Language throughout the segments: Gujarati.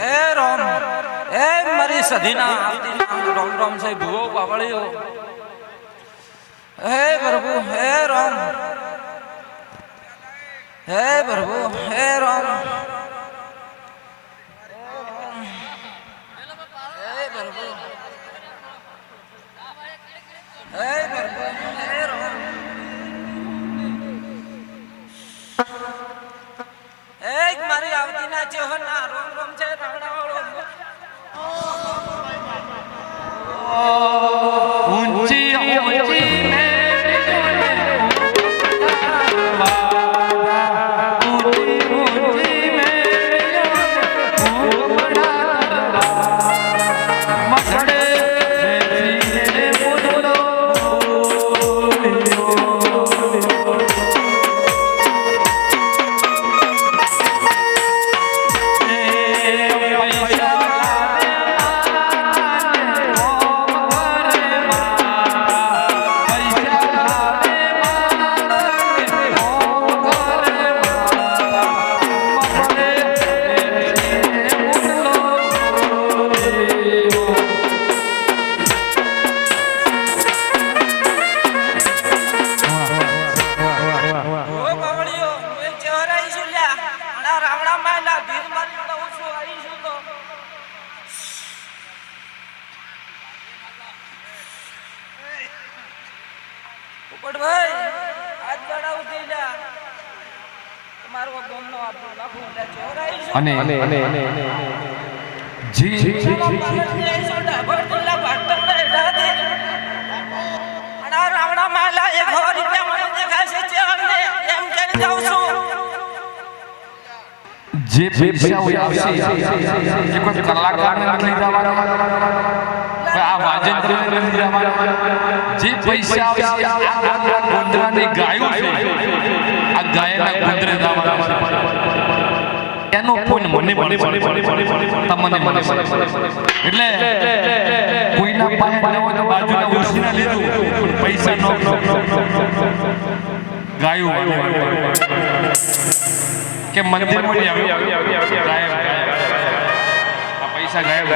હે રોમ હે મારી સધીના રોમ રોમ છે ભૂવો પાવળ્યો હે પ્રભુ હે રોમ હે પ્રભુ હે રોમ હે પ્રભુ હે પ્રભુ હે રોમ એક મારી આવતી ના ચેહના રોમ રોમ છે રાવણાવાળો ઊંચી ઊંચી અને જી રાવણા માલા 1 રૂપિયા મને દેખાય છે ચેહરને એમ કહી જાઉં છું જે પૈસા હોય આવશે એ કોઈ કલાકારને નથી જવાના આ વાજેન્દ્રને નથી જવાના જે પૈસા આવશે આ ગોંદરાની ગાયો છે આ ગાયના ગોંદરે જવાના એનો કોઈ મને તમને મને એટલે કોઈના પાસે ન હોય તો બાજુના ઉછીના લીધું પૈસા નો ગાયું કે મંદિર મળી આવ્યું આ પૈસા ગાયબ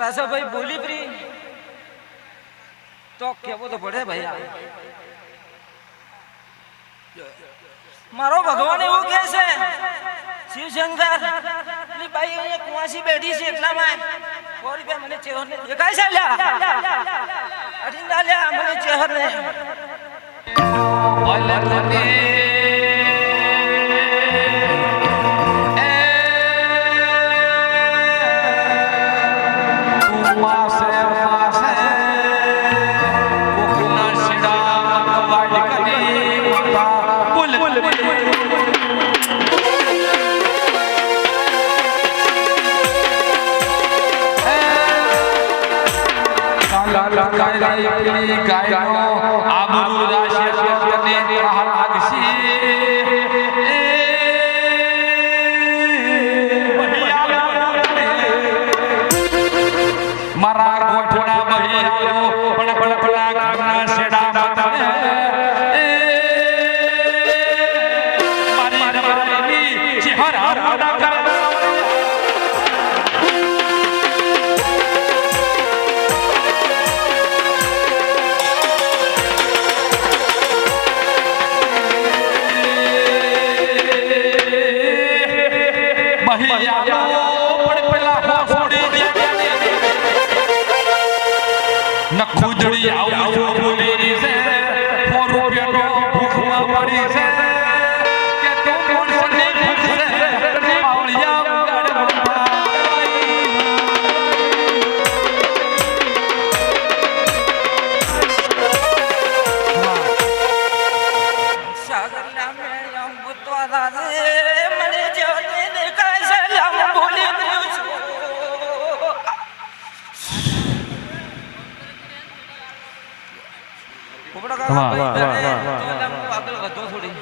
રાસાભાઈ બોલી પ્રી તો કેવું તો પડે ભાઈ. મારો ભગવાન એવું કહે છે શિવશંકર ની બાઈ અહીંયા કુવાસી બેઠી છે એટલામાં 100 રૂપિયા મને ચેહર ને દેખાય છે લ્યા અઠિંદા લ્યા મને ચેહર ને નખુદડી આવું બોલી છે 100 રૂપિયાનો ભૂખમાં પડી છે કે તો કોણ છે ભૂખ છે પાવળિયા સાગર નામે આમ બુતવા દાદે મને જેવને દેખાય છે લામ બોલી રહ્યો છું. પોપડા કાકા આગળ વધો થોડી.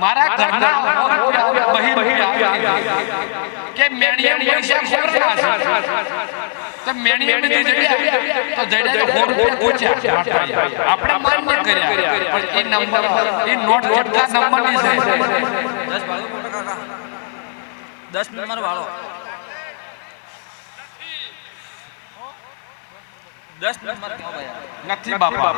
મારા ઘરના કે મેણિયા પૈસા ખોરના છે તો મેણિયા ની જગ્યા તો જડે પૂછ્યા આપણે માન્ય કર્યા પણ એ નંબર એ નોટ કેટલા નંબર ની છે 10 વાળો મોટા કાકા 10 નંબર વાળો 10 નંબર કહો ભાઈ નથી બાપા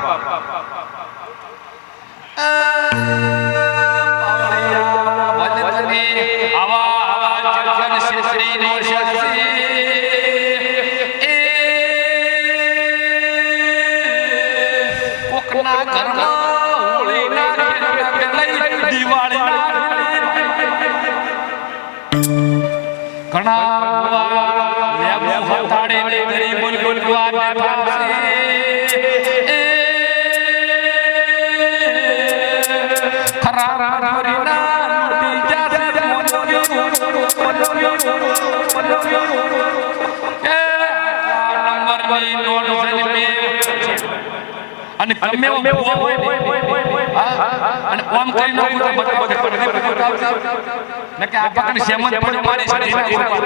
અને ગમે એવો ભૂવો હોય ને, અને ઓમ કરી નાખું તો બતાવો કે પડદે બતાવશે ને કે આ પકડ સેમંત પડ્યો મારી શરીરના ઉપર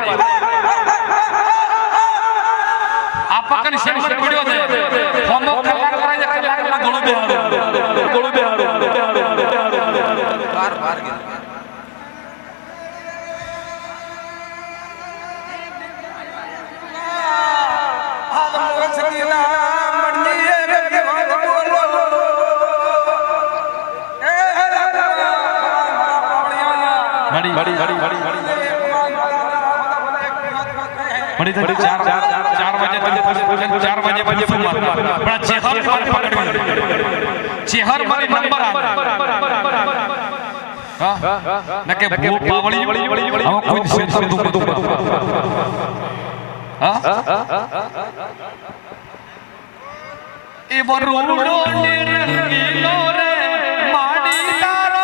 આ પકડ સેમંત પડ્યો છે હોમો કલાક કરે છે કલાકમાં ગળું બેહાડો બાર ગયો મળી 4 વાગે પછી 4 વાગે પછી ફોન માર પણ ચેહર પર પકડ્યો ચેહર મારી નંબર આવે હા નકે ભૂ પાવળી હવે કોઈ ક્ષેત્ર દુખ હા એ બરોડો ને રંગીલો રે માડી તારો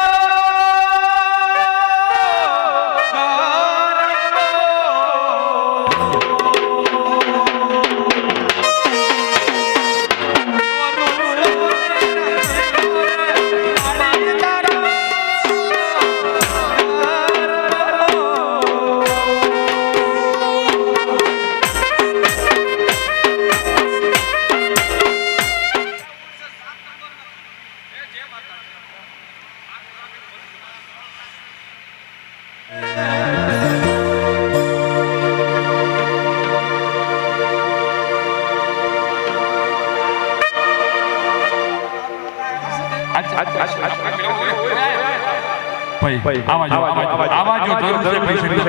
ભાઈ આવાજો જરૂર છે પૈસા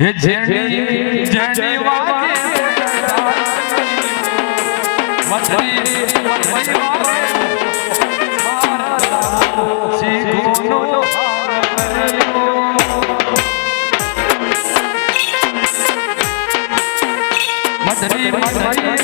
હે જેણી જેણી વાગે મથરી વાગે મારા સીધોનો મથરી વાગે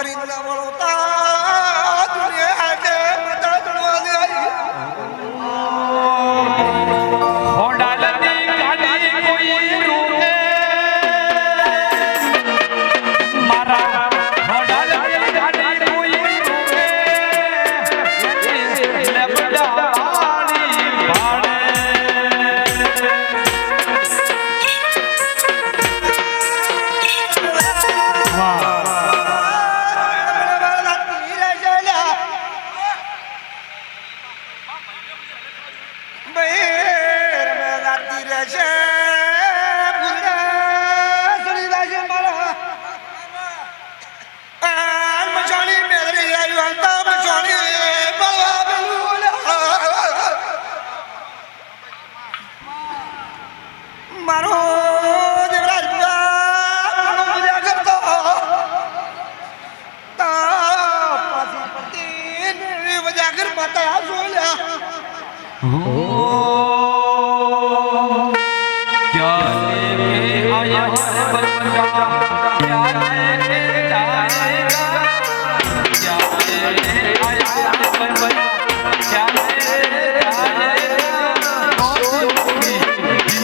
કરી ના વળતા દુનિયા કે બધા દુડવાની આવી હોડાલની ગાડી કોઈ રૂકે મારા હોડાલની ગાડી કોઈ રૂકે લબડાવાળી ભાડે મારો દેવરાજ મજા કરતો પાછી પતિ મજા કર માતા આ જોલ્યા क्या लेके आया है बंदा क्या लेके जाएगा क्या लेके आया है बंदा क्या लेके जाएगा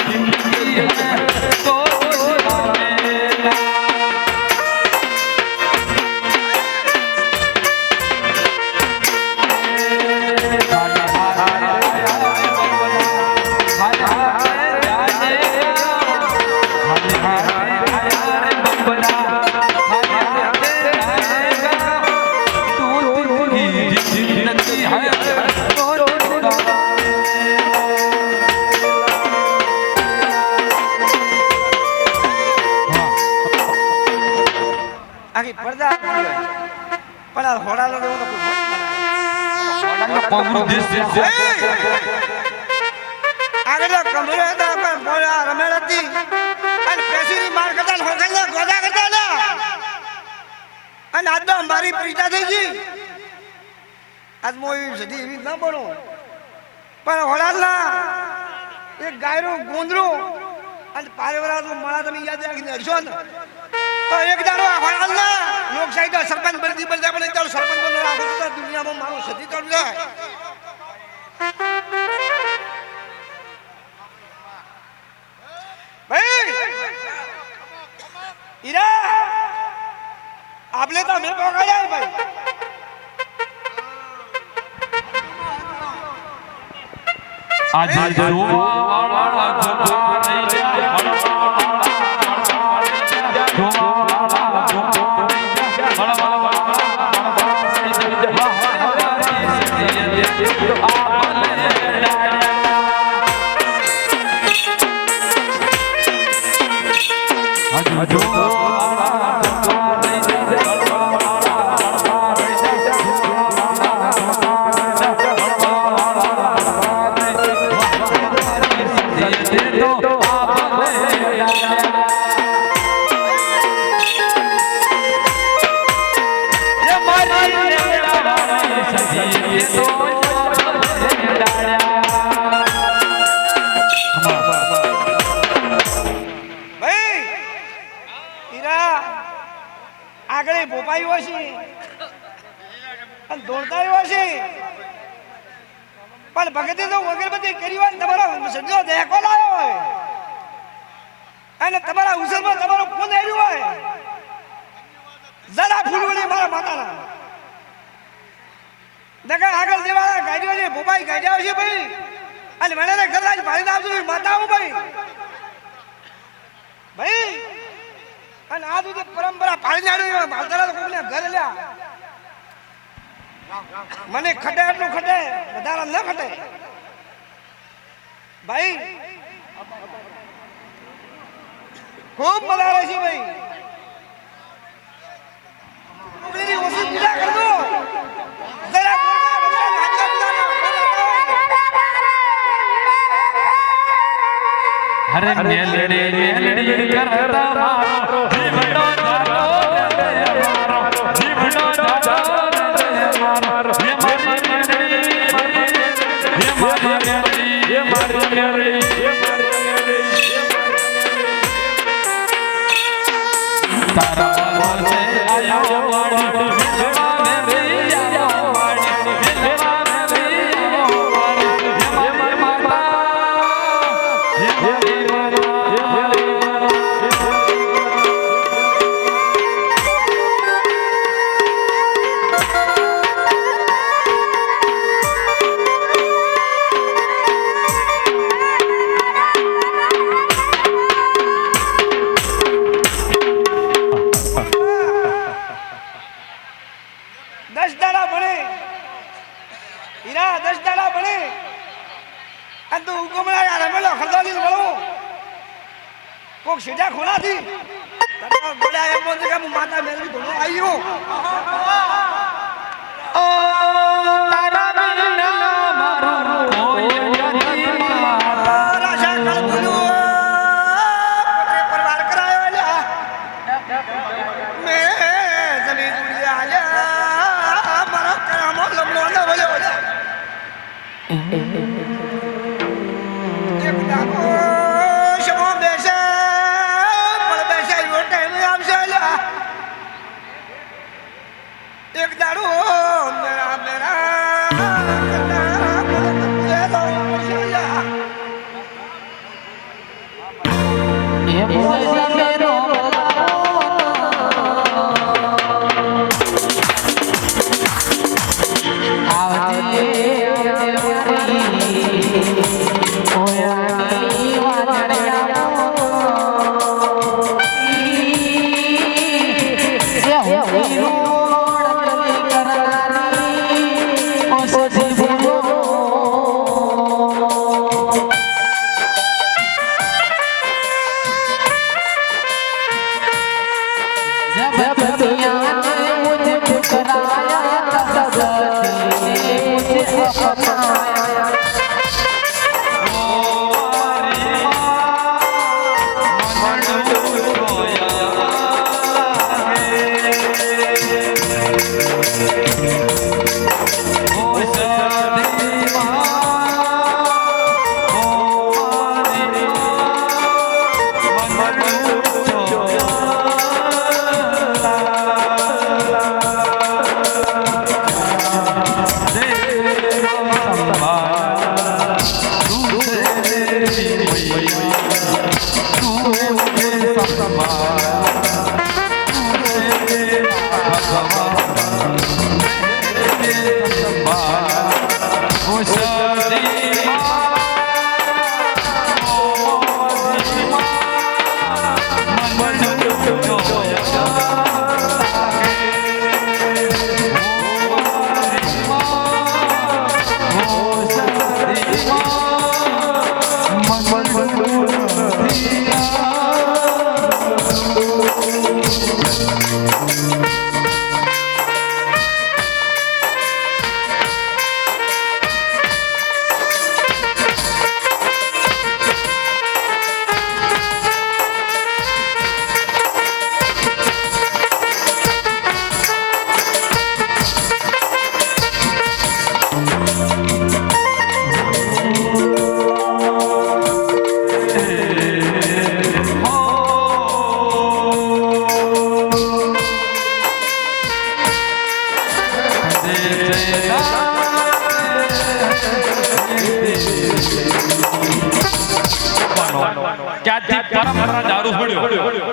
जिंदगी है तो जाएगा આખી પડદા પણ આ હોડાલો દેવો તો આગળ કમરે હતા પણ બોલા રમેલ હતી અને પેસીની માર કરતા હોકલના ગોદા કરતા હતા અને આજ તો મારી પરીક્ષા થઈ ગઈ આજ મોઈ સદી એવી ના બનો પણ હોડાલના એક ગાયરું ગુંદરું અને પારેવરા તો મળા તમે યાદ રાખીને હરશો ને તો એક દાડો આ હોડાલના લોકશાહી સરપંચ બનતી બનતા પણ એક દાડો સરપંચ બનવા રાખો તો દુનિયામાં મારું સદી ચડી જાય ભાઈ ઈરા આપલે તો મેં પકડ્યા ભાઈ આજે જોવાવાળા જોવા રહી આગળ ભોપાઈ છે અને દોડતા છે પણ ભગતે તો અગરબત્તી કરી હોય તમારો સજો દેખો લાવ્યો હોય અને તમારા ઉસરમાં તમારો ફોન આવ્યો હોય જરા ફૂલવડી મારા માતાના નકા આગળ દેવાળા ગાડીઓ છે ભોપાઈ ગાડ્યા છે ભાઈ અને મને કદાચ ભાઈ આવજો માતા હું ભાઈ ભાઈ અને આ સુધી પરંપરા પાડી નાડ્યું માતાના કોઈને ઘર લ્યા મને ખટે એટલું ખટે વધારે ન ખટે ભાઈ ખૂબ મજા આવે છે ભાઈ ઓછી પૂજા કર દો જરા હરે મેલડી કરતા મારો જીવડો જાતો રે મારો જીવડો જાતો રે મારો હે મારી મેલડી હે મારી મેલડી હે મારી મેલડી હે મારી મેલડી તારા પાસે આયા વાળી 10 દાડા ભણે હીરા 10 દાડા ભણે અને તું ઉગમણા યાર રમેલો ખરદોલી મળો કોક સીધા ખોલાથી તને ગોળા એમ બોલ કે હું માતા મેલવી ધોળો આવ્યો ઓ તારા વિના મારું કોઈ નથી માતા. રાજા કળ બોલ્યો પોતે પરવાર કરાયો લ્યા મે જમી દુડિયા લ્યા મારા કરામો લમણો ન બોલ્યો લ્યા એક દાગો શમો બેસે પણ બેસે એવો ટાઈમ આવશે લ્યા એક દાડો મેરા મેરા કન્ના બોલે તો આવશે લ્યા ક્યાંથી પરંપરા દારૂ પડ્યો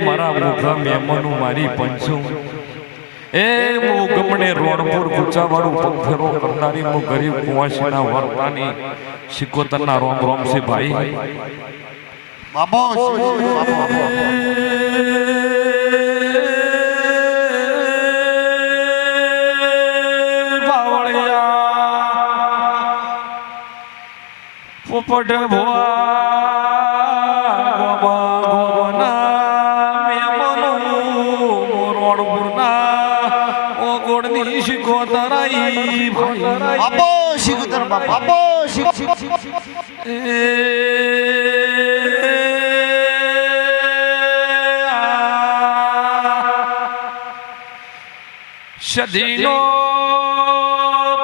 મારા મુખા મહેમાનો મારી પંચું એ હું ગમણે રોણપુર ગુચાવાળું પગફેરો કરનારી હું ગરીબ કુંવાસીના વર્તાની શિકોતરના રોમ રોમ છે ભાઈ બાબો પોપટ ભોવા બાબો શિકોતર બાબો સદીનો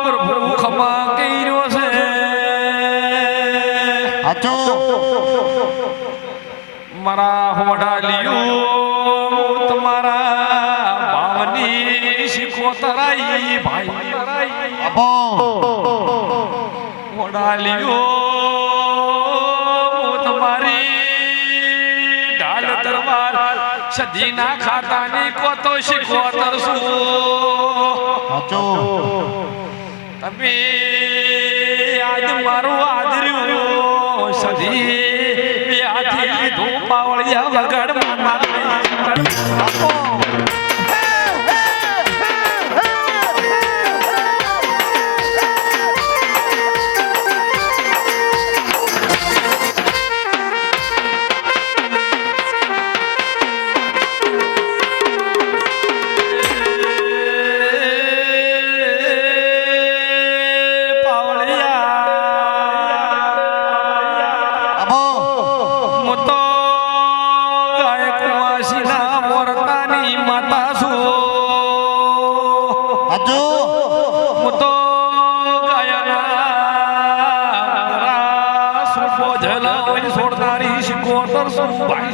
પ્રભુ ખમા કર્યો છે આચો મારા હોડા લ્યો તમારા ભાવની શિકોતરાઈ ભાઈ બાપો ઓડાલિયો તમારી ઢાલ તરવાર સદીના ખાતાની કોતો શિકોતર શું સાચો તમે આજ મારું આદર્યું સદી હાથી લીધું પાવળિયા વગર બાપો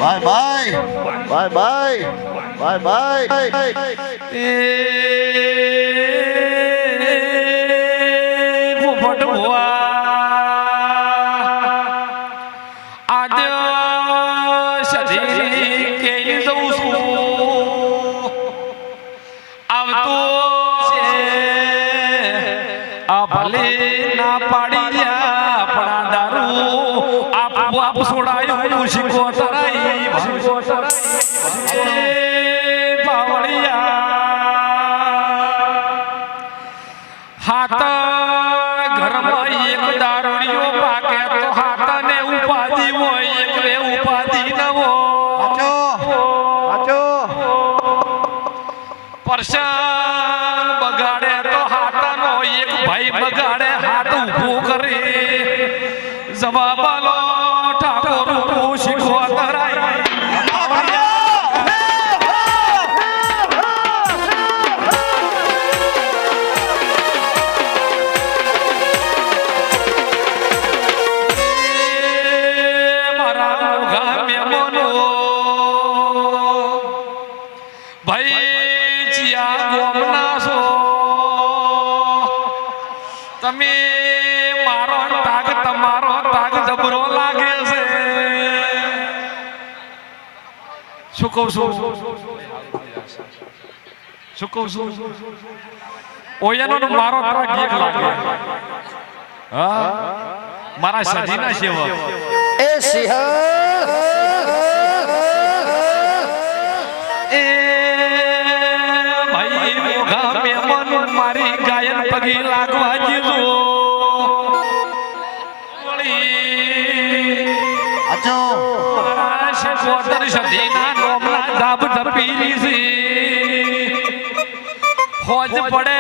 bye bye bye bye bye ભલે ના પાડી રહ્યા પણ દારૂ આપ છોડાયું શિકોતરાઈ પાવળિયા હાથ ઘરમાં એક દારૂડિયો પાકે તો હાથને ઉપાધિ હોય એકલે ઉપાધિ ન હોય પરસાન બગાડે તો હાથનો એક ભાઈ બગાડે હાથ ઊભું કરે જવાબ આલો ઠાકોર શિકોતરાઈ મારા ગામે મનો ભાઈ ચિયા ગોમના છો તમે મારો તાગ તમારો તાગ જબરો લાગે છે શું કહું છું ઓયાનો મારો તાગ એક લાગે હા મારા સજીના સેવક એ સિંહ એ ભાઈ મોઘા મેમન મારી ગાયન પગી લાગવા દીધો સાચો શિકોતર સદીના નોમના ધાબ ધપી છે હોજ પડે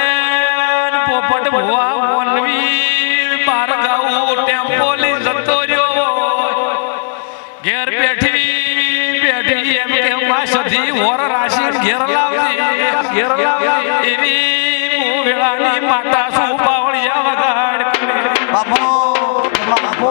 ને પોપટ ભોવા મોનવી બારગાઉ ટેમ્પોલી જતો રહ્યો ઘેર બેઠી એમ કે માં સધી વર રાશિ ઘેર લાવતી એવી વેળાની માતા શું પાવળિયા વગાડ બાપો બાપો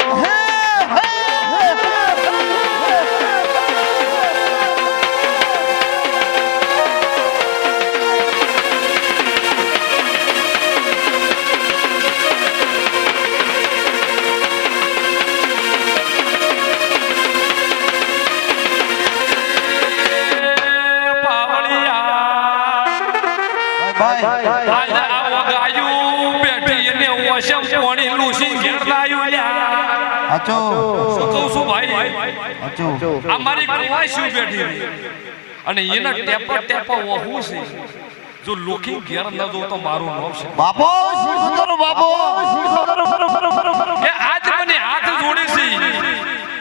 અમારી કુવાઈ શું બેઠી અને એના ટેપો વહુ છે જો લોખી ઘેર ન દો તો મારું નામ છે બાપો શિકોતર બાપો એ આજ મને હાથ જોડે છે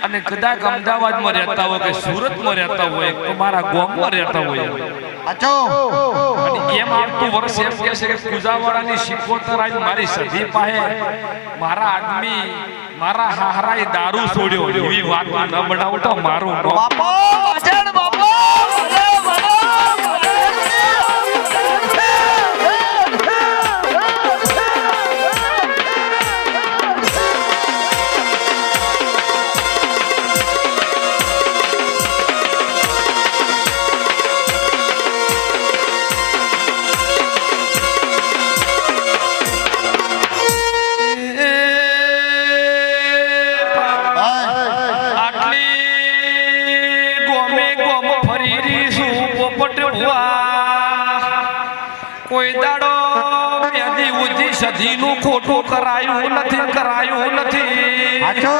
અને કદાચ અમદાવાદમાં રહેતા હોય કે સુરતમાં રહેતા હોય કે મારા ગામમાં રહેતા હોય સાચો અને એમ આવતું વર્ષ એમ કહે છે કે પૂજાવાળાની શિકોતર આજ મારી સધી પાસે મારા આદમી મારા હાહરાએ દારૂ છોડ્યો એવી વાત ન બનાવતો મારું નામ બાપો અજણ બાપો કોઈ દાડો મેદી ઉધી સધીનું ખોટું કરાયું નથી સાચો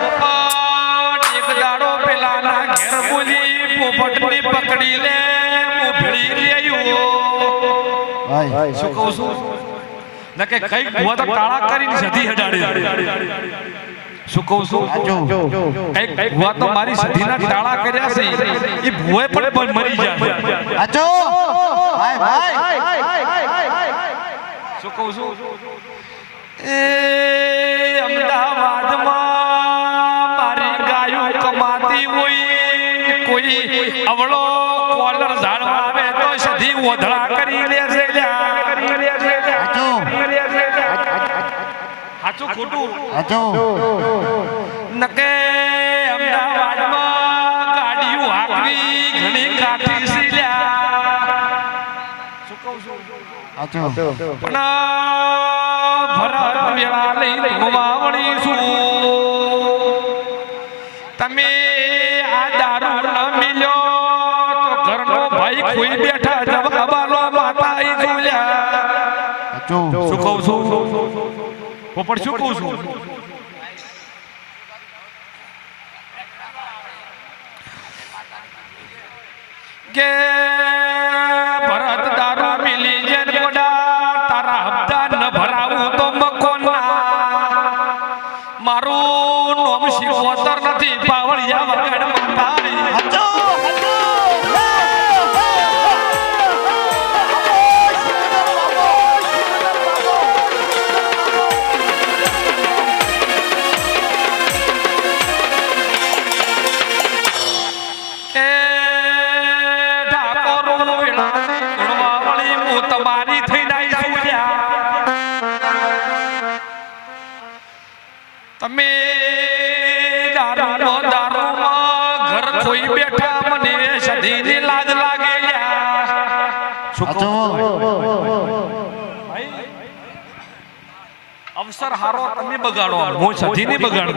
પોપટ એક દાડો પેલાના ઘેર બોલી પોપટને પકડી લે હું ભેળી રહ્યો શું કહું છું નકે કઈ ભૂવા તો કાળા કરીને સધી હડાડી શું કહું છું કઈ ભૂવા તો મારી સધીના ટાળા કર્યા છે એ ભૂવે પણ મરી જાય સાચો ભાઈ શું કહું છું એ અમદાવાદમાં મારી ગાયું કમાતી હોય કોઈ અવળો કોલર ઝાડવા આવે તો સધી ઓધળા કરી લે છે સાચું ખોટું નકે અમદાવાદમાં ગાડીઓ હાંકવી ઘણી કાઠી છે શું કહું છું પણ ભરત મેળા લઈ ધોવા વળીશું તમે આ દારૂ ન મિલ્યો તો ઘરનો ભાઈ કોઈ બેઠા જવાબાલો માતા ઈ જોલ્યા શું કહું છું પોપટ શું કહું છું કે ભરત દારૂ મિલી જેન ગોડા તારા હપ્તા ન ભરાવું તો મકોના મારું નોમ શિકોતર નથી પાવળિયા વગર માતા તમારી થઈ નાઈ તમે દારૂમાં ઘર કોઈ બેઠા મને સધીની લાજ લાગે અવસર હારો તમે બગાડો હું સધીની બગાડ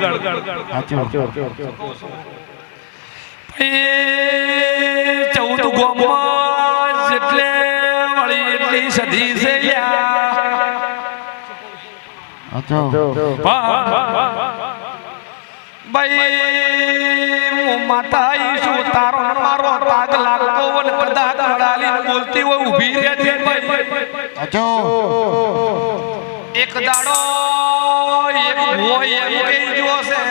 ચૌદ ગોમાં જેટલે વળી એટલી સધી છે ભાઈ હું માતા ઈશું તારો મારો તાગ લાગતો વન કદાચ કડાલી બોલતી હોય ઊભી રહે છે ભાઈ એક દાડો એક હોય એમ કહી જોશે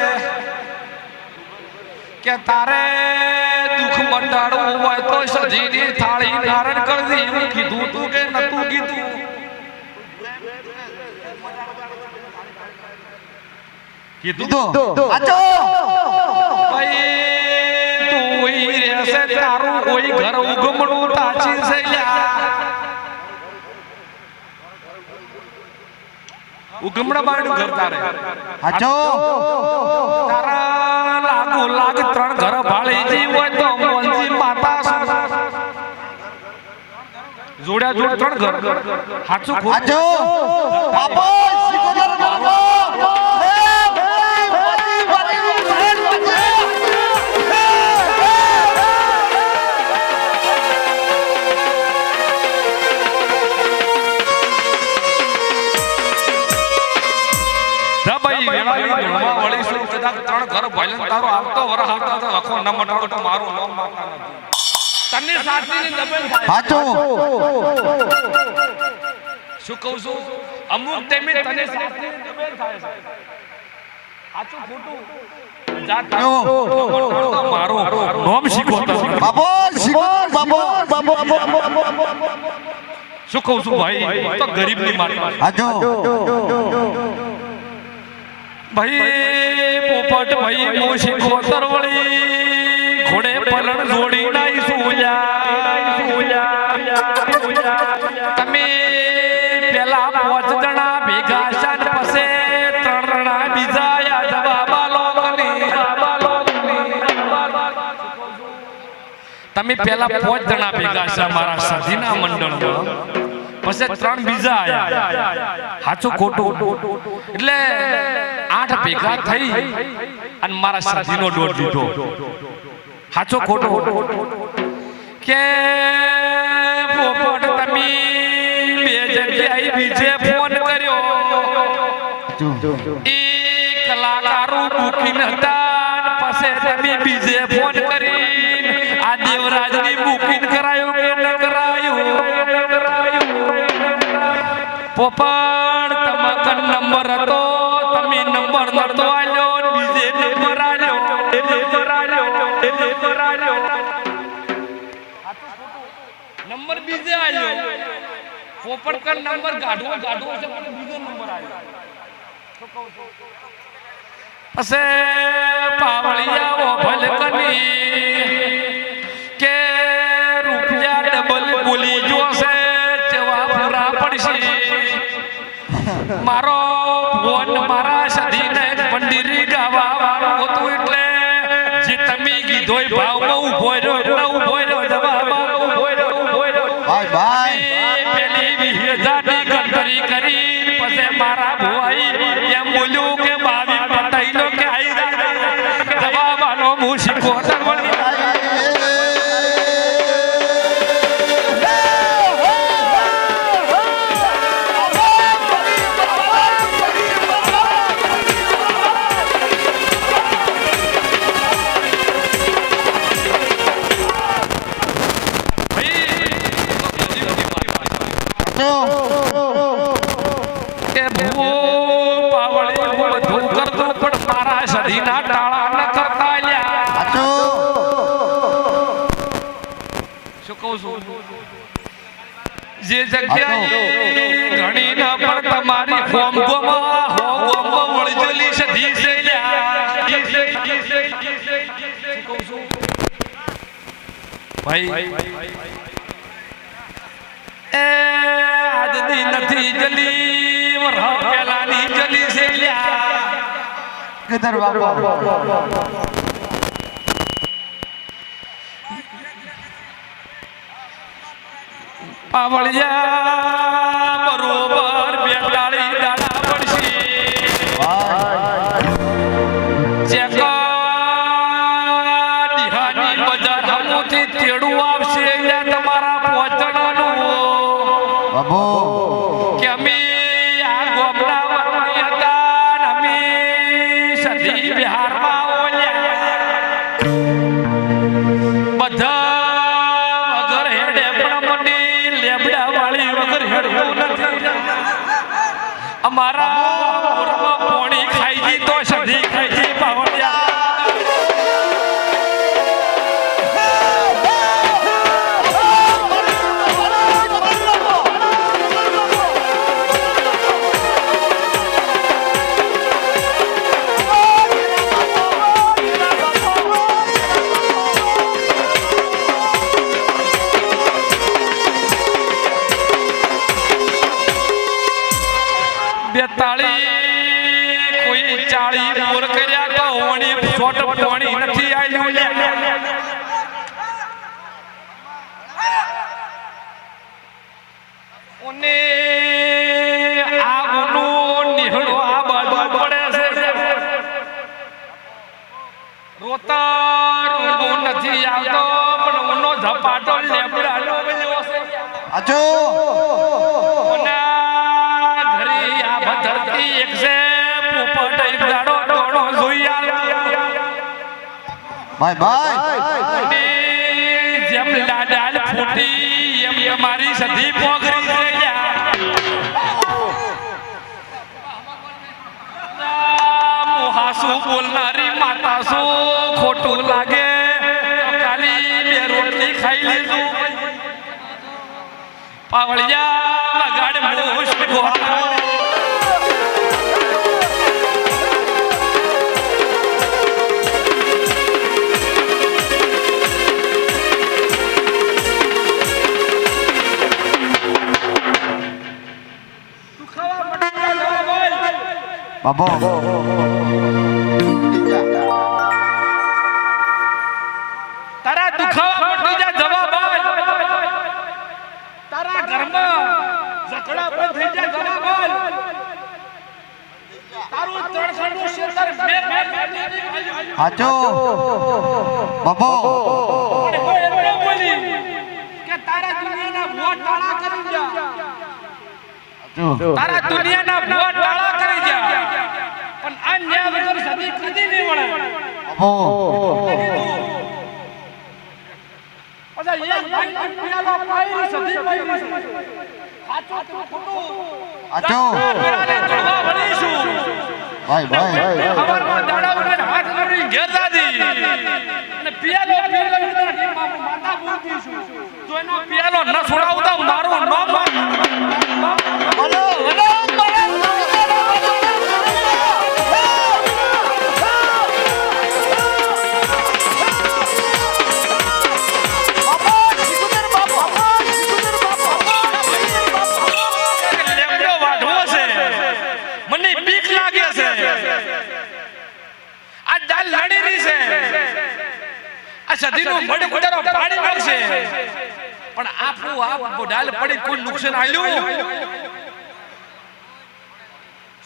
કે તારે દુઃખ મંડાડવું હોય તો સજીની થાળી નારણ કરવી એવું કીધું તું કે નતું કીધું ભાઈ તું ઓઈ રહેશે તારું કોઈ ઘર ઉગમણું તાચી છે ઉગમણા બારનું ઘર તારે તારા લાગુ લાગ 3 ઘર ભાળી જી હોય તો મોલજી માતા જોડ્યા જોડ 3 ઘર સાચું બાપો સિકોદર બાપો ત્રણ ઘર ભાઈલન તારો આવતો વર આવતા તો આખો ન મટાડો તો મારું નામ માતા નથી તને સાચીની દબેલ થાય સાચો શું કહું છું અમુક ટાઈમે તને સાચીની દબેલ થાય છે સાચું ખોટું જાત મારો નામ શીખોતા બાપો સિકોદર બાપો શું કહું છું ભાઈ તો ગરીબની માતા ભાઈ પોપટ ભાઈ મોશી કોતર વળી ઘોડે પલણ જોડી નાઈ સુયા તમે પેલા 5 જણા ભેગા શાન પસે 3 જણા બીજા યા જવાબાલો તમે પેલા 5 જણા ભેગા છે મારા સધીના મંડળમાં પછી 3 બીજા આયા સાચું ખોટું એટલે 8 ભેગા થઈ અને મારા સધીનો દોડ દીધો સાચો ખોટો કે પોપટ એ કલાકારો બુકિંગ હતા ને પછી તમે બીજે ફોન કરી આ દેવરાજની બુકિંગ કરાયું કે ન કરાયું પોપટ તમાકન નંબર હતો તમે નંબર નતો આલ્યો ને બીજે નંબર આલ્યો નંબર બીજે આલ્યો પોપટ કર નંબર ગાઢવો છે પણ બીજો નંબર આલ્યો અસે પાવળિયાઓ ભલકની કે રૂપિયા ડબલ બોલી જોશે ચવા પૂરા પડશે મારો ફોન મારા સધીને મંદિરી ગાવા વાળો હતો એટલે જે તમે કીધોય ભાવમાં ઉભો રહ્યો જવાબ ઉભો રહ્યો ભાઈ પેલી 20,000 ની ગણતરી કરી પછી મારા ભોઈ એમ બોલ્યું કે 22 બતાઈ લો કે આઈ જવાબ આનો હું શીખો કે ભૂ પાવળી બધું કરતો પણ મારા સધીના ટાળા ન કરતા લ્યા શું કહું છું જે જગ્યાએ ઘણી ન પણ તમારી હોમ ગોમાં વળજોલી સધી છે લ્યા શું કહું છું ભાઈ એ આજની નથી જલી વરહ પેલાની જલી છે લ્યા કિધર બાપો પાવળિયા બરોબર 42 દાડા પડશે નિહાની બજાર હમુથી તેડું આવશે લ્યા તમારા પહોંચવાનું બાબો કે અમે આ ગોમના વતની હતા ને અમે સધી બિહારમાં ઓલ્યા બધા વગર હેડે પણ મંડી લેબડા વાળી વગર હેડવું નથી અમારા મોરમાં પોણી ખાઈ જી તો સધી ખાઈ જી પાવડિયા કોઈ 40 બોર કર્યા તો ઓણી છોટ પોણી નથી આલ્યું લ્યા ઓને આ ઓનો નિહળો આ બાજુ પડે છે રોતર ઓનો નથી આવતો પણ ઓનો ઝપાટો લેબડાનો મળ્યો છે આજો એક છે પોપટ એક દાડો દોડો જોઈ ભાઈ જેમ લાડાલ ફૂટી એમ તમારી સધી પોગરી થઈ હાસુ બોલનારી માતા શું ખોટું લાગે કાલી બે રોટલી ખાઈ લીધું પાવળિયા વગાડ મૂછ ગોઠવો બાબો તારા દુખાવા મટી જા જવાબ આલ તારા ઘરમાં ઝઘડા બંધ થઈ જા જવાબ આલ તારું તળસણું શેતર બે આજો બાબો બોલી કે તારા દુનિયાના ભૂવા ટાળા કરી જા તારા દુનિયાના ભૂવા ટાળા કરી જા ન્યા વગર સદી કદી નહીં વળે. બાબો પછી એક ભાઈના પિયાલો પાયરી સદી પાયરી છે. સાચું કે ખોટું? આચો પેલાને દોડવા વળીશું. ભાઈ ખબરમાં દાડા વગર હાથ લડી ઘેર દાદી. અને પિયાલો માતા બોલતીશું. જો એનો પિયાલો ન છોડાવતા મારું નામ બોલો લેમડો વાઢવો છે. મને બીક લાગે છે. આ ડાલ લડેલી છે. આ સદીનું મડ કુડારો પાડી નાખશે. પણ આપું આપ ડાલ પડી કોઈ નુકસાન આલ્યું?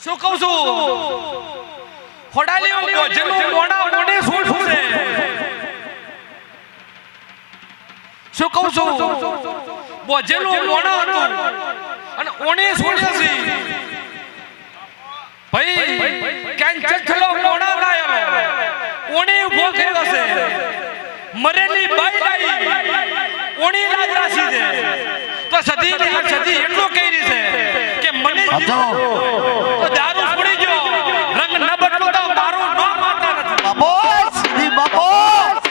શું કહું છું? ખોડાલીઓ બોજનું મોડા મોડે શું છે? શું કહું છું? બોજનું મોડા હતું અને ઓણે છોડ્યા છે. ભાઈ ક્યાં ચથલો મોડા લાયો ઓણે ઉભો કર્યો છે. મરેલી બાઈ લાઈ ઓણી લાજ રાશી છે. તો સદી એટલું કરી છે કે મને આચો તો દારૂ છોડી ગયો રંગ ન બદલો તો મારું ન માતા નથી. બાબો સીધી બાબો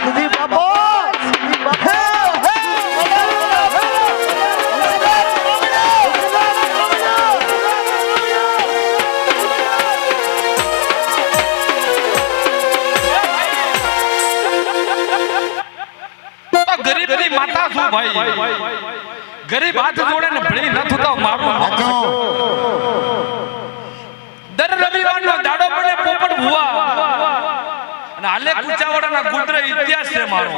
સીધી બાબો સીધી બાબો ગરીબની માતા છું ભાઈ. ગરીબ હાથ જોડે ને ભળી ન થતો મારું આચો દર રવિવારનો દાડો પડે પોપટ ભુવા અને હાલે કુચાવાડાના ગુંદરે ઇતિહાસ છે મારો.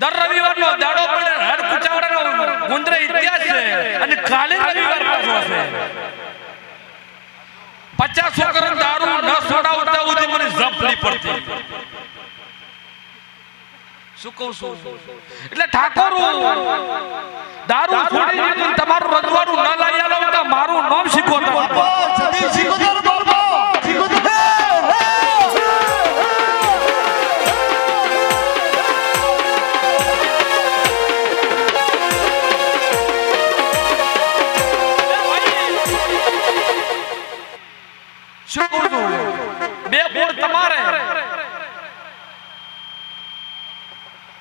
દર રવિવારનો દાડો પડે હર કુચાવાડાનો ગુંદરે ઇતિહાસ છે અને કાલે રવિવાર પાછો છે. 50 છોકરાને દારૂ ન છોડાવતા સુધી મને જપલી પડતી. શું કહું છું? એટલે ઠાકોર દારૂ છોડી દીધું તમારું રજવાડું ન લઈ આલો તો મારું નામ શીખો. બાબો સીધી શીખોતર બાબો શીખોતર શું કહું છું? બે બોર તમારે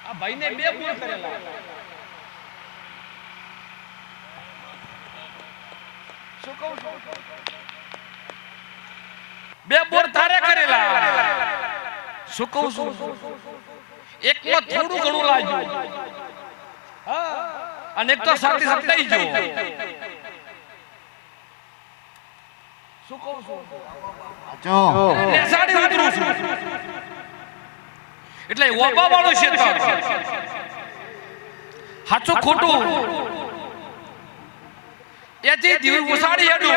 આ ભાઈને બે બોર કરેલા. શું કહું છું? બે બોર તારે કરેલા. શું કહું છું? એકમાં થોડું ઘણું લાગ્યું અને એક તો સાથે સપટાઈ ગયો. શું કહું છું? આચો નેસાડી ઉતરું છું. એટલે ઓબા વાળું ક્ષેત્ર સાચું ખોટું એથી દીવ ઉસાડી હેડું.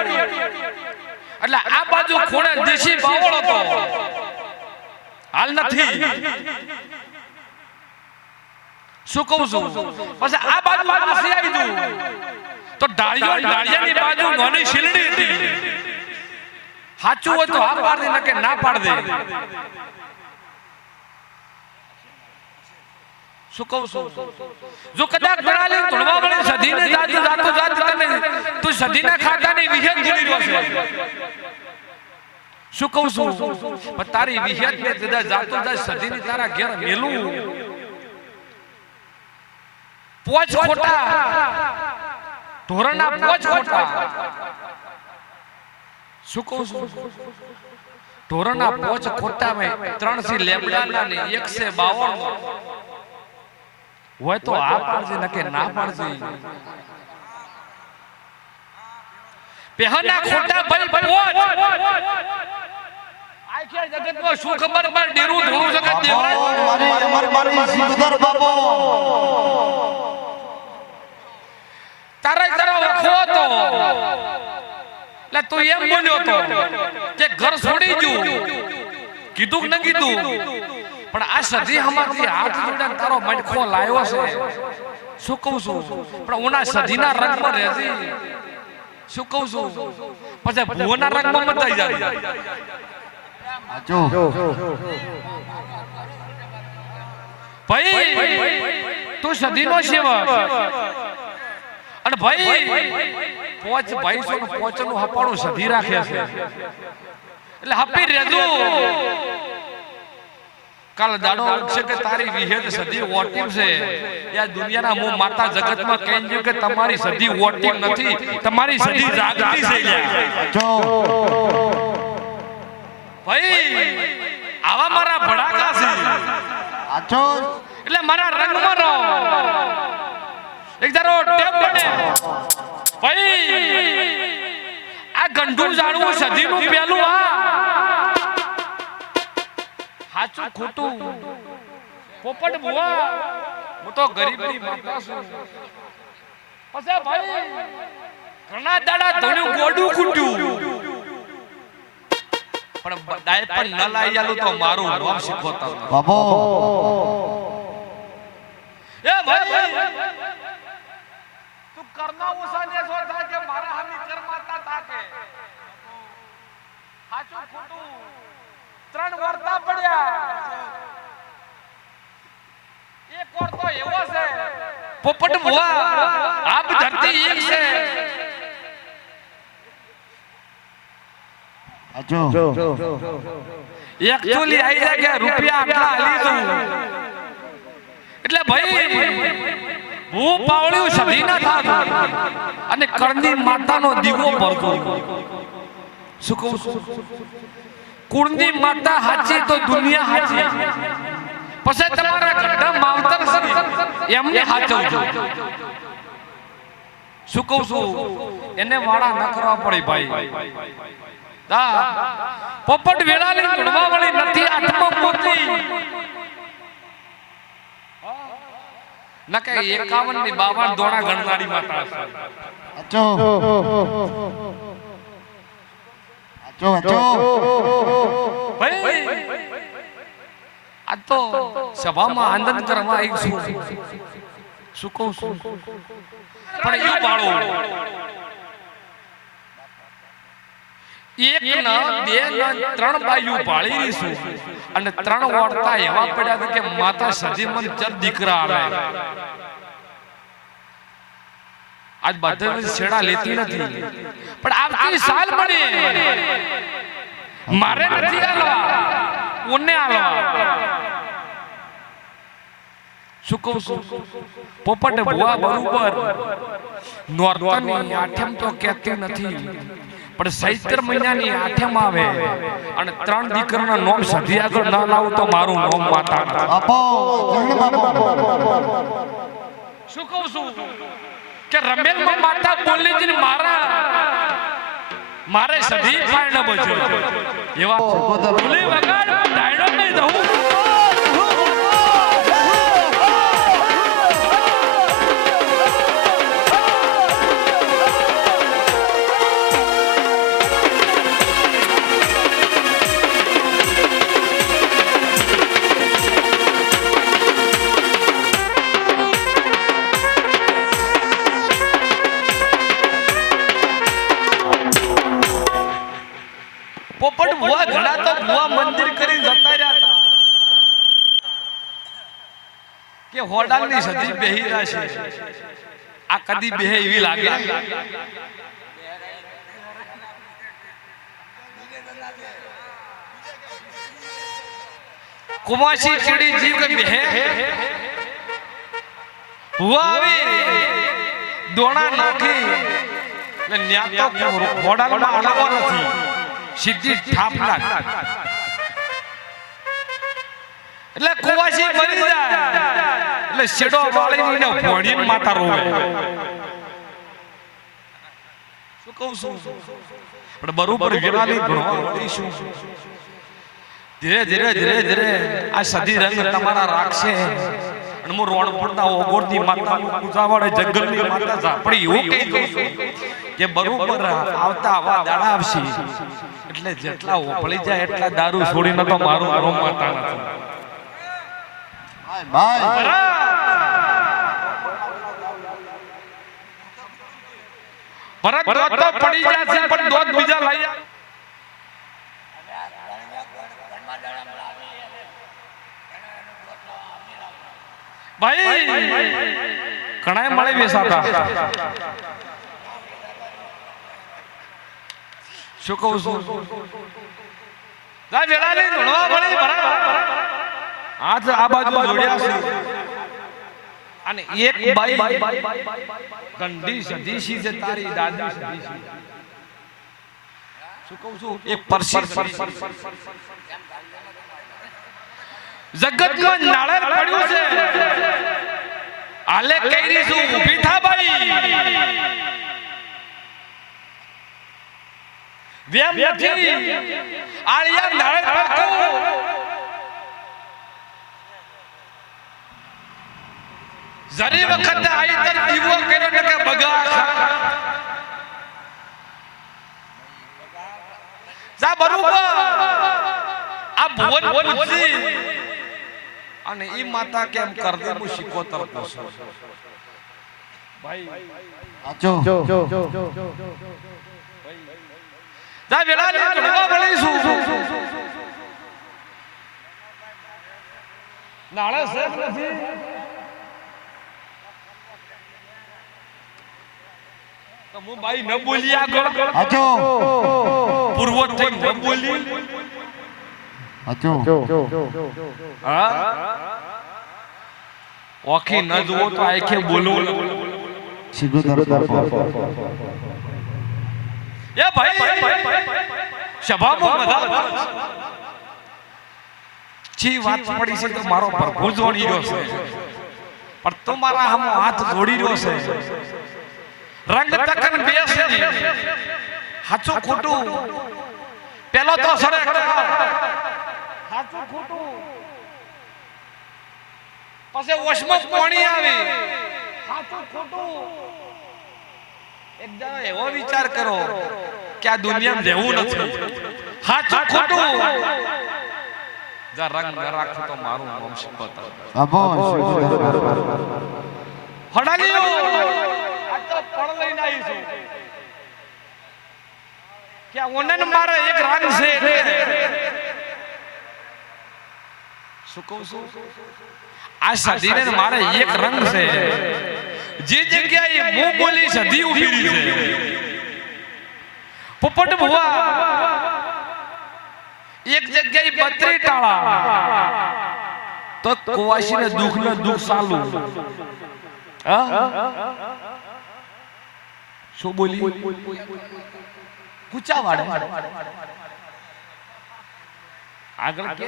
એટલે આ બાજુ ખૂણે દેશી બાવળ હતો હાલ નથી. શું કહું છું? પછી આ બાજુ પાછી આવી દઉં તો ડાળિયાની બાજુ નાની શીલડી હતી. સાચું હોય તો હા પાડ દે કે ના પાડ દે. શું કહું છું? જો કદાચ ગણાલી ધોળવા વળે સધીને જાતો તને તું સધીના ખાતાની વિહેત ભૂલી રહ્યો છે. શું કહું છું? પણ તારી વિહેત ને જદા જાતો સધીની તારા ઘેર મેલું પોચ ખોટા ધોરણના પોચ ખોટા. શું કહું છું? ધોરણના પોચ ખોટા મેં 3 થી લેબડાના ને 152 હોય તો આ પાડજે નકે ના પાડજે. પહેના ખોટા ભાઈ પોચ આખે જગતમાં શું ખબર પર ડેરું ધોળું જગત દેવરાય. મારી શીખોતર બાબો તારે તારો વખો હતો એટલે તું એમ બોલ્યો તો કે ઘર છોડી ગયું. કીધું કે ન કીધું? પણ આ સધી હમાથી હાથ જોડીને તારો મટખો લાવ્યો છે. શું કહું છું? પણ ઓના સધીના રંગમાં રહેજે. શું કહું છું? પછી ભુવના રંગમાં મતાઈ જાય. ભાઈ તું સદીનો સેવક અને ભાઈ પોચ ભાઈ સો પોચનું હપાણું સધી રાખે છે એટલે હપી રેજો. કાલ દાડો છે કે તારી વિહેદ સદી વોટિંગ છે. આ દુનિયાના મો માતા જગતમાં કહી દઉં કે તમારી સદી વોટિંગ નથી, તમારી સદી જાગતી છે લ્યા. ભાઈ આવા મારા ભડાકા છે એટલે મારા રંગમાં રહો. એક ધારો ટેપ બને ભાઈ આ ગંઢું જાણવું સદીનું પહેલું સાચું ખોટું પોપટ બુઆ હું તો ગરીબની માતા છું. પછી ભાઈ ઘણા દાડા ધણ્યું ગોડું ખૂટ્યું પણ ડાયપર ન લાઈ આલું તો મારું નામ શીખવતા બાબો. એ ભાઈ તું કરના ઉસાને સો થાય કે મારા હામી કરમાતા તાકે સાચું ખોટું 3 વર્તા પડ્યા. એક ઓર તો એવો છે પોપટ બુઆ આપ ધરતી એક છે. એકચ્યુઅલી આઈ જાય કે રૂપિયા આટલા આલી દઉં એટલે ભાઈ હું પાવળ્યું સધી ના થાતું અને કરણી માતાનો દીવો ભરતો. શું કહું છું? કુળની માતા હાચી તો દુનિયા હાચી. પછી તમારા ગઢા માવતર છે એમને હાચવજો. શું કહું છું? એને વાળા ન કરવા પડે ભાઈ. પોપટ વેળાની ગણવા વાળી નથી આત્મા પોતી ન કે 51 ની 52 દોણા ગણનારી માતા છે. ભાઈ આ તો સભામાં આનંદ કરવા આવી છું. શું કહું છું? પણ એ બાળો એક ના બે ના 3 બાયુ પાળી રહીશું અને 3 ઓળતા એવા પડ્યા છે કે માતા સજી મન ચર દીકરા આવે. આજ બધા છેડા લેતી નથી પણ આવતી સાલ બને મારે નથી આલવા ઓને આલવા. શું કહું છું? પોપટ ભુવા બરોબર નોરતાની આઠમ તો કહેતી નથી પણ ચૈત્ર મહિનાની આઠમ આવે અને 3 દીકરાના નામ સધી આગળ ના લાવું તો મારું નામ માતા. શું કહું છું કે રમેલમાં માતા બોલી જ મારે સધી પાણ ન બચો એવા બોલી વગાડ ડાયડો નહીં દઉં. પોપટ બુઆ ઘણા તો બુઆ મંદિર કરી જતા રહ્યા હતા કે હોડાલની સદી બેહી રહ્યા છે. આ કદી બેહે એવી લાગે. કુમાસી ચીડી જીવ કે બેહે બુઆ આવી દોણા નાખી એટલે ન્યા તો હોડાલમાં અડવો નથી સીધી થાપ લાગ એટલે કુવાસી મરી જાય એટલે શેડો વાળીને ભોડીને માતા રોવે. શું કહું છું? પણ બરોબર વિરાલી ભણવા મળીશું. ધીરે ધીરે ધીરે ધીરે આ સધી રંગ તમારા રાખશે અને હું રોણપુરના ઓગોરની માતા પૂજાવાળે જંગલની માતા ઝાપડી એવું કહી દઉં છું કે બરોબર આવતા આવા દાડા આવશે એટલે જેટલા ઓપળી જાય એટલા દારૂ છોડીને તો મારું નામ માતા નથી. ભરત દોત તો પડી જશે પણ દોત બીજા લઈ આવ. ભાઈ ઘણાય મળે બેસાતા શું કહું છું જા વેળા લઈ ધોળવા ભણી બરાબર આજ આ બાજુ જોડ્યા છે અને એક બાઈ ગંડી સદીશી છે તારી દાદી સદીશી શું કહું છું એક પરસી જગતમાં નાળેર પડ્યું છે આલે કઈરી શું ઊભી થા ભાઈ વેમ નથી આળિયા નાળેર પડતું જરી વખત આઈ તર દીવો કર્યો ને કે બગા જા બરોબર આ ભુવન પૂછી અને ઈ માતા કેમ કર દે હું શીખોતર પૂછું ભાઈ આચો જા વેળા ને ઘડવા ભણીશું નાળે સેફ નથી તો હું ભાઈ ન બોલી આગળ આચો પૂર્વત થઈ ન બોલી આચો હા ઓખી ન જુઓ તો આખે બોલવું સિગોતર એ ભાઈ સભામાં બધા જી વાત પડી છે તો મારો પ્રભુ જોડી રહ્યો છે પણ તમારા હમો હાથ જોડી રહ્યો છે રંગ તકન બેસી હાચું ખોટું પેલો તો સરે હાચું ખોટું પછી ઓશમાં પાણી આવે હાચું ખોટું એકદમ એવો વિચાર કરો કે આ દુનિયામાં રહેવું નથી હાચું ખોટું જા રંગ ન રાખો તો મારું નામ શપથ બાપો હડાલીઓ આ તો પડ લઈને આવી છું કે ઓનન મારે એક રંગ છે શું કહું છું આ સદીને મારે એક રંગ છે જે જગ્યાએ હું બોલી સદી ઉભી રહી છે પોપટ ભુવા એક જગ્યાએ 32 ટાળા તો કુવાસીને દુઃખ ને દુઃખ ચાલુ શું બોલી કુચા વાડે આગળ કે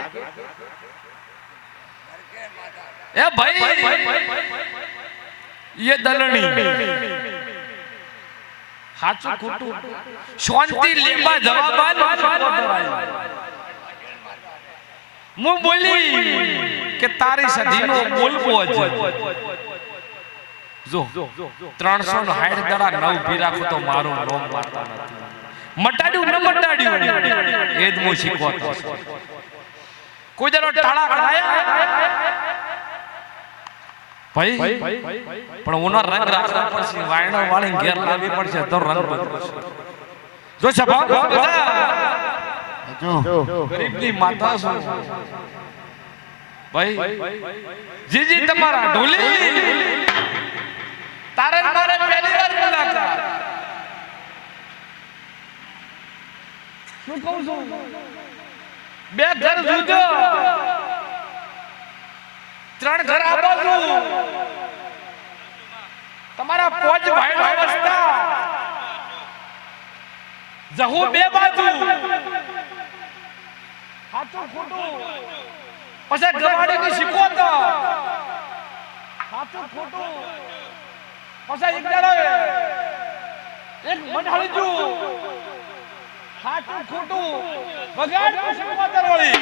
એ ભાઈ ये दलनी हाचू खोटू शांति लेबा जवाब मु बोली કે તારી સદીનો બોલવો છે જો 360 દડા નવ ભી રાખો તો મારું નામ મારતા નથી મટાડ્યું ન મટાડ્યું એ જ હું શીખવતો કોઈ દરો ટાળા કરાયા ભાઈ પણ ઓનો રંગ રાખવા પડશે વાયણો વાળી ઘેર લાવવી પડશે તો રંગ બદલશે જો સભા ગરીબની માતા છું ભાઈ જીજી તમારા ઢોલી તારે મારે પહેલી વાર મુલાકાત શું કહું છું બે ઘર જુદો 3 ઘર આ બાજુ તમારા પોજ ભાઈનો અવસ્થા જહુ બે બાજુ સાચું ખોટું પછી ગવાડીની શીખો તો સાચું ખોટું પછી એક દાડો એક મઢાળીજુ સાચું ખોટું બગાડ શીખવા તરવળી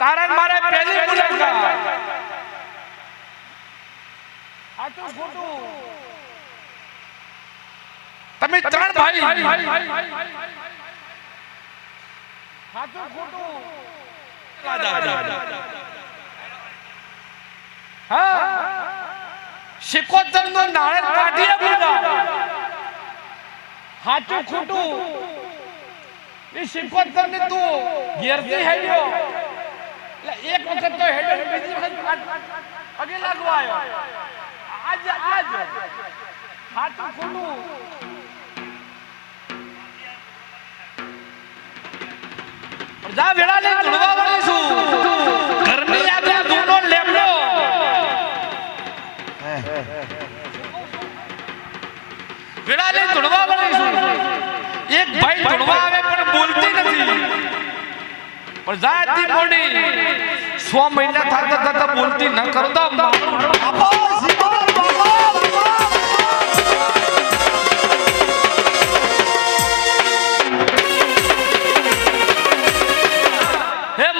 તારણ મારે પહેલી મુલાકાત સાચું ખોટું તમે ત્રણ ભાઈ શિકોતર નો નાળેર કાઢીએ બોલા હાચું ખોટું એ શિકોતર ને તું ઘેરથી હેડ્યો એટલે એક વખત તો હેડ્યો બીજી વખત પગે લાગવા આવ્યો આજ હાચું ખોટું જા વેળા લઈ ધૂળવા વાળી છું ઘરની આગળ ધૂળનો લેમડો વેળા લઈ ધૂળવા વાળી છું એક ભાઈ ધૂળવા આવે પણ બોલતી નથી પણ જાતી મોડી 6 મહિના થતા બોલતી ન કરતો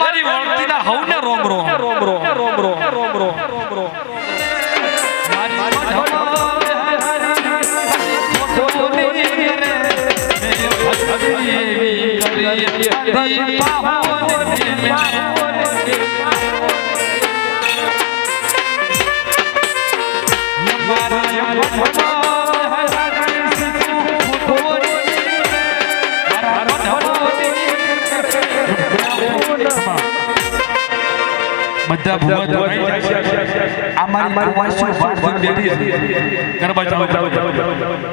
મારી વળતીના હવને રોમરો બધા ભૂવા ધોઈ જાય છે આ મારી વાંસુ વાંસુ બેઠી છે ગરબા ચાલુ ગરબા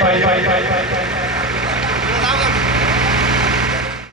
Bye.